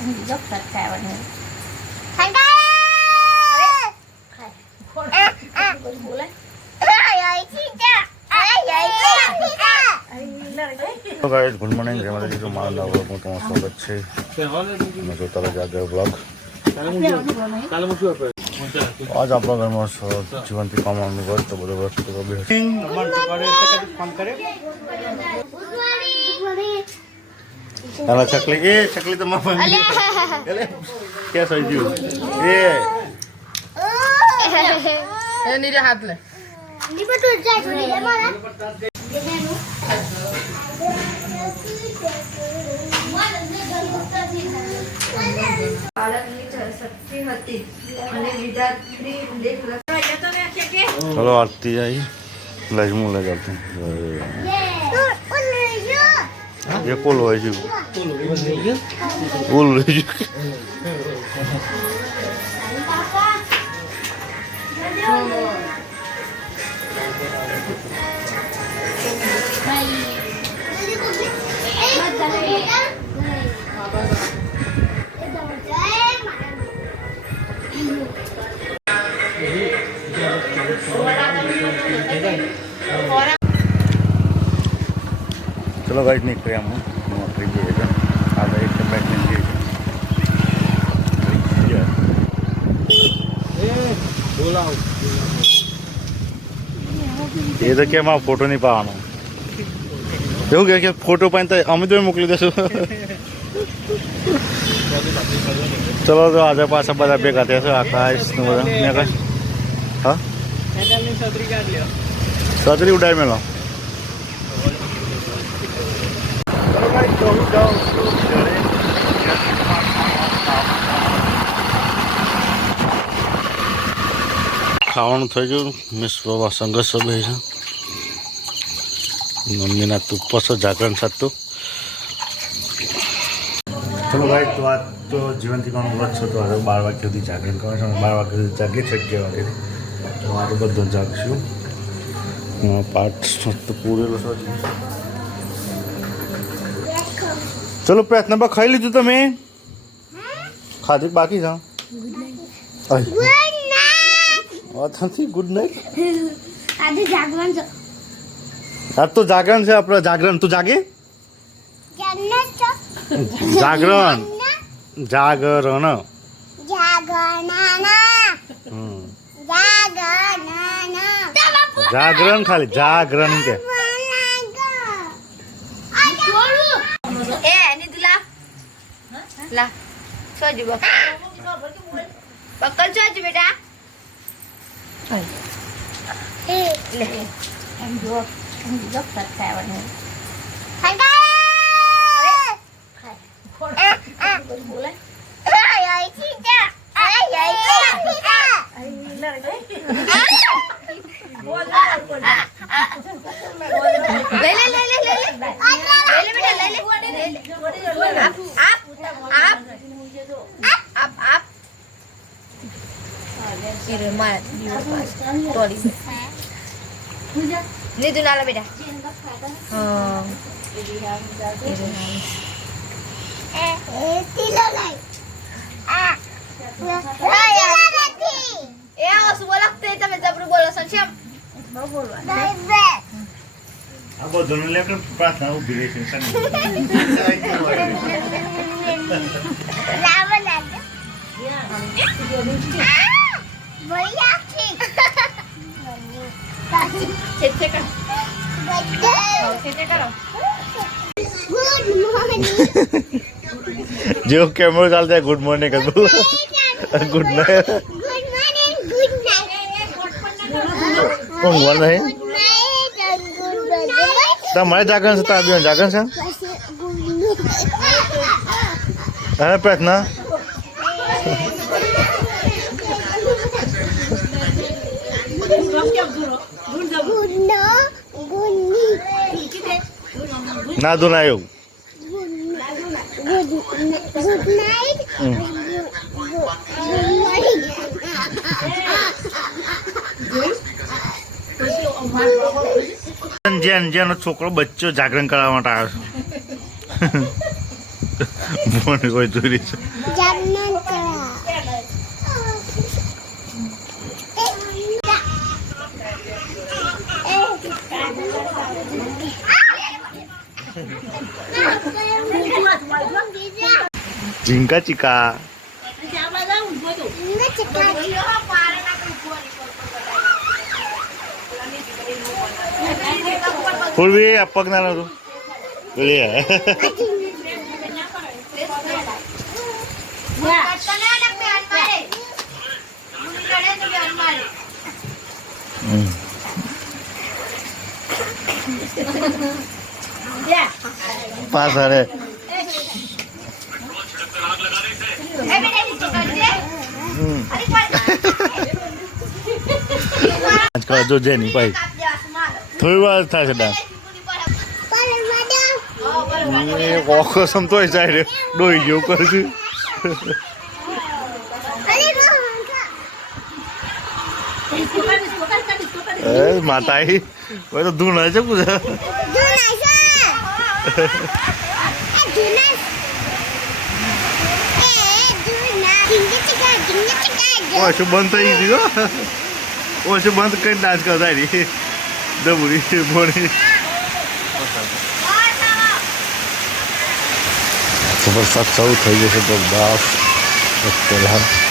Dokter kawan ni. तो guys good morning जय माता दी तो मारा ना व्लॉग में તમારું સ્વાગત છે मैं જોતા રહો જાગે વ્લોગ आज આપણા ઘરમાં જીવંતી કામવાનું ઘર તો બધો વસ્તુ તો બે હવે ચકલી તો માં क्या सही जी એ નીરે હાથ લે चलो आरती आई लजमू ले जाते हैं ये कोल है जी कोल है जी चलो गाइस निकले हम नौकरी जाएगा आधा एक बैठ ये तो क्या फोटो नहीं पावानो એવું કે ફોટો પાઈને તો અમે તો મોકલી દેશું ચલો તો આજે પાછા બધા ભેગા થયા આકાશ ને બધા હા છત્રી ઉડાઈ મેલો ખાવાનું થઈ ગયું મિસ બાબા સંઘર્ષ બે છે મમ્મીના તું પાછો જાગરણ સાતું ચલો ભાઈ તો આ તો જીવંતી કામ વ્રત છે તો હવે 12 વાગ્યા સુધી જાગરણ કરો છો 12 વાગ્યા સુધી જાગી છે 11 વાગે તો મારે બધું જાગશું પાઠ તો પૂરેલો છો ચલો પ્રાર્થના બા ખાઈ લીધું તમે ખાધી બાકી છે ગુડ નાઇટ આજે જાગરણ છે आज तो जागरण से अपना जागरण तू जागे जागरण जागरण जागरण खाली जागरण के ए निदुला ला सोजू बक्कल सोजू बेटा ए ले हम जो dokter kawan ni. Ini tu nala beda. Tilo lagi. Aku bolak tu, tapi tak perlu bola sancam. Bawa bola. अब दोनों लेकर प्रार्थना वो बिरेशन सन Lama lagi. Boleh ঠিক চেষ্টা করো চেষ্টা করো গুড মর্নিং जो कैमरा चलता है गुड मॉर्निंग कर बोलो good night good morning good night कौन बोल रहे हैं તમારે જાગરણ છે તાર બેન જાગરણ છે અરે પ્રાર્થના ના દો ના એવું ગુડ નાઇટ જેનો છોકરો બચ્ચો જાગરણ કરવા માટે આવ્યો છે ફોન કોઈ ચોરી છે ઝીંકા ચીકા પૂર્વી આ પગ ના તું પાસ અરે આજકાલ જો જે નહીં ભાઈ થોડી વાર થશે ડાન્સ ઓખો સમતોય જાય ડોઈ જેવું કરશું માતા આવી ભાઈ તો ધૂણ છે પૂછે ઓછું બંધ થઈ ગયું ઓછું બંધ કરી ડાન્સ કરતા રહી ડબુરી ભોણી વરસાદ ચાલુ થઈ જશે તો બાપ પહેલાં